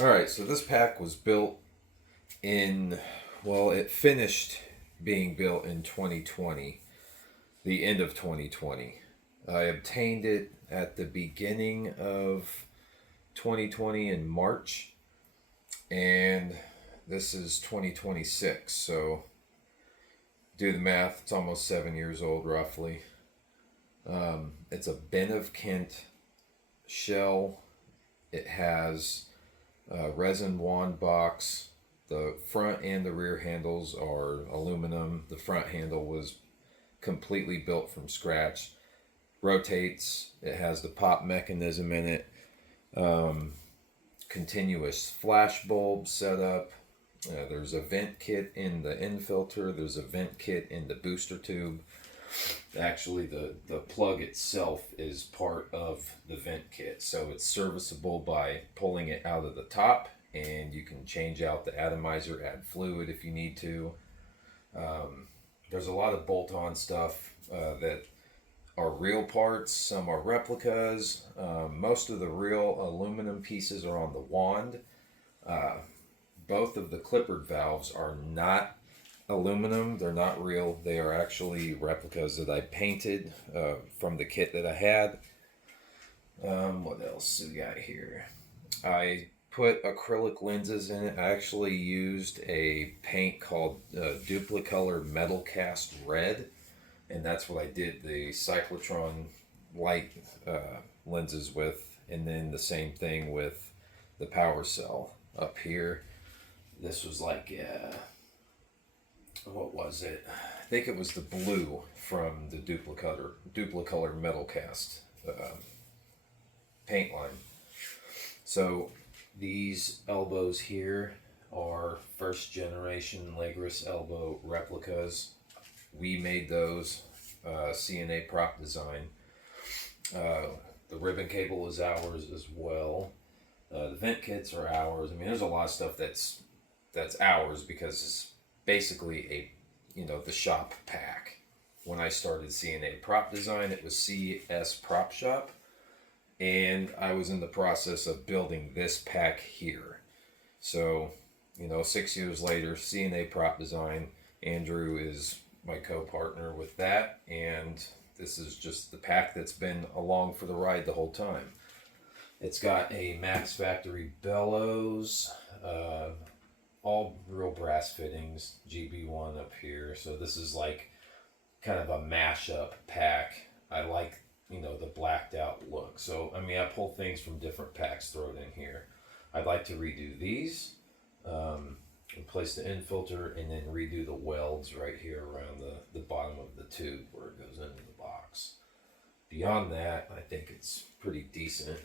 Alright, so this pack was built in, well, it finished being built in 2020, the end of 2020. I obtained it at the beginning of 2020 in March, and this is 2026, so do the math, it's almost 7 years old roughly. It's a Ben of Kent shell. It has a resin wand box. The front and the rear handles are aluminum. The front handle was completely built from scratch. Rotates. It has the pop mechanism in it. Continuous flashbulb setup. There's a vent kit in the end filter. There's a vent kit in the booster tube. Actually, the plug itself is part of the vent kit, so it's serviceable by pulling it out of the top, and you can change out the atomizer, add fluid if you need to. There's a lot of bolt-on stuff that are real parts. Some are replicas. Most of the real aluminum pieces are on the wand. Both of the clippard valves are not aluminum. They're not real. They are actually replicas that I painted from the kit that I had. What else do we got here? I put acrylic lenses in it. I actually used a paint called Duplicolor Metal Cast Red, and that's what I did the cyclotron light lenses with, and then the same thing with the powercell up here. This was like what was it? I think it was the blue from the Duplicolor Metal Cast paint line. So these elbows here are first generation legris elbow replicas. We made those, C&A Prop Design. The ribbon cable is ours as well. The vent kits are ours. I mean, there's a lot of stuff that's ours because it's basically the shop pack. When I started C&A Prop Design, it was CS Prop Shop, and I was in the process of building this pack here. So 6 years later, C&A Prop Design, Andrew is my co-partner with that, and this is just the pack that's been along for the ride the whole time. It's got a Max Factory bellows, all real brass fittings, GB1 up here. So this is like kind of a mashup pack. I like, the blacked out look. So, I mean, I pull things from different packs, throw it in here. I'd like to redo these, replace the end filter, and then redo the welds right here around the bottom of the tube where it goes into the box. Beyond that, I think it's pretty decent.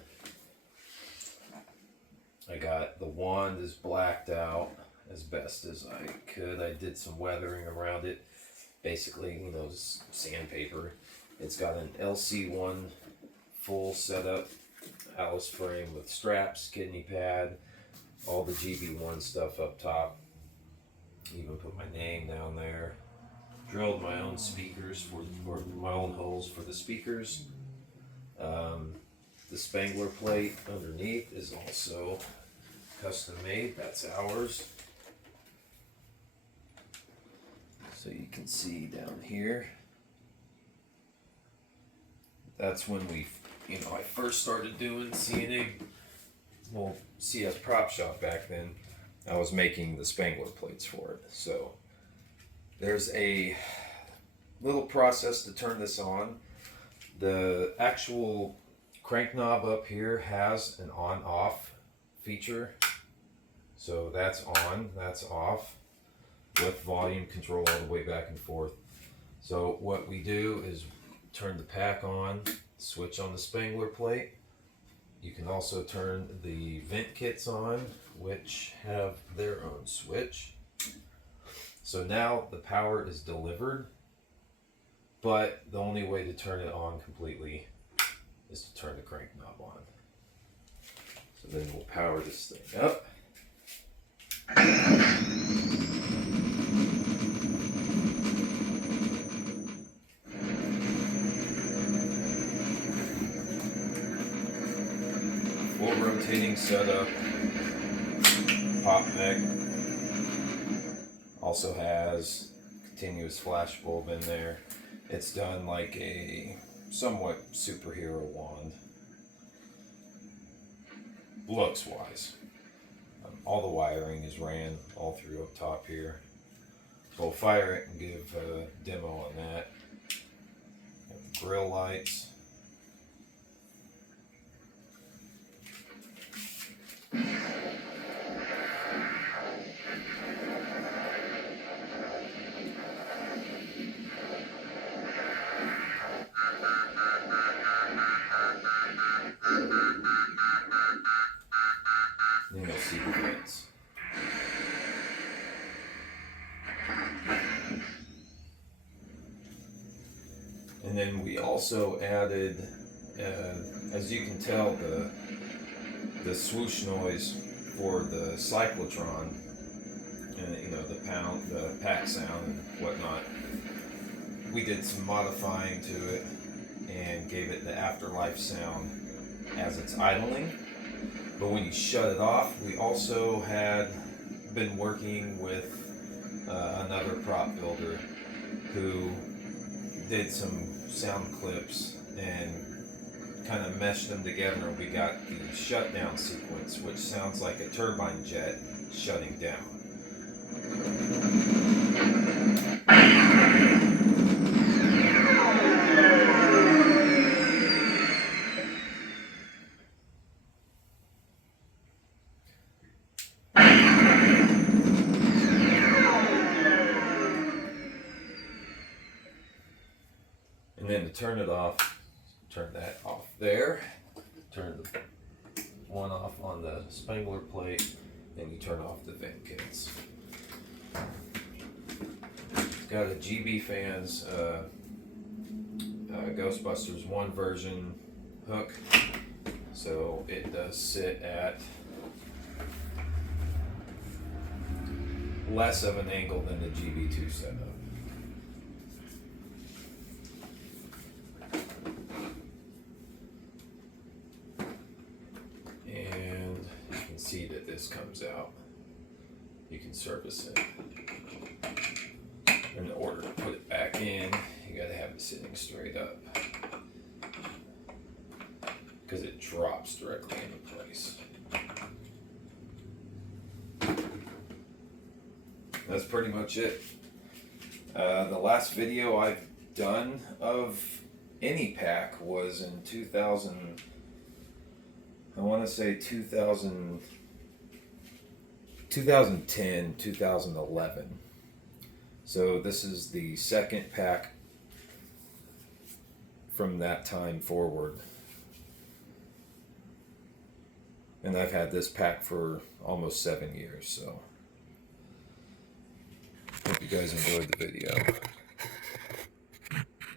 I got the wand is blacked out as best as I could. I did some weathering around it, basically, sandpaper. It's got an LC-1 full setup, Alice frame with straps, kidney pad, all the GB1 stuff up top. Even put my name down there. Drilled my own speakers or my own holes for the speakers. The Spengler plate underneath is also custom made. That's ours. So you can see down here. That's when I first started doing C&A, CS Prop Shop back then. I was making the Spengler plates for it. So there's a little process to turn this on. The actual crank knob up here has an on-off feature. So that's on, that's off, with volume control all the way back and forth. So what we do is turn the pack on, switch on the Spengler plate. You can also turn the vent kits on, which have their own switch. So now the power is delivered, but the only way to turn it on completely is to turn the crank knob on. So then we'll power this thing up. Full rotating setup. pop neck. Also has continuous flash bulb in there. It's done like a somewhat superhero wand, looks wise. All the wiring is ran all through up top here. We'll fire it and give a demo on that. Grill lights. Then you'll see the vents. And then we also added, as you can tell, the swoosh noise for the cyclotron, and you know, the pack sound and whatnot. We did some modifying to it and gave it the afterlife sound as it's idling. But when you shut it off, we also had been working with another prop builder who did some sound clips and kind of meshed them together, and we got the shutdown sequence, which sounds like a turbine jet shutting down. And then to turn it off, turn that off there, turn the one off on the Spengler plate, then you turn off the vent kits. It's got a gbfans Ghostbusters 1 version hook, so it does sit at less of an angle than the GB2 setup. See that this comes out. You can service it. In order to put it back in, you gotta have it sitting straight up, because it drops directly into place. That's pretty much it. The last video I've done of any pack was in 2000. I want to say 2010, 2011. So this is the second pack from that time forward. And I've had this pack for almost 7 years, so hope you guys enjoyed the video.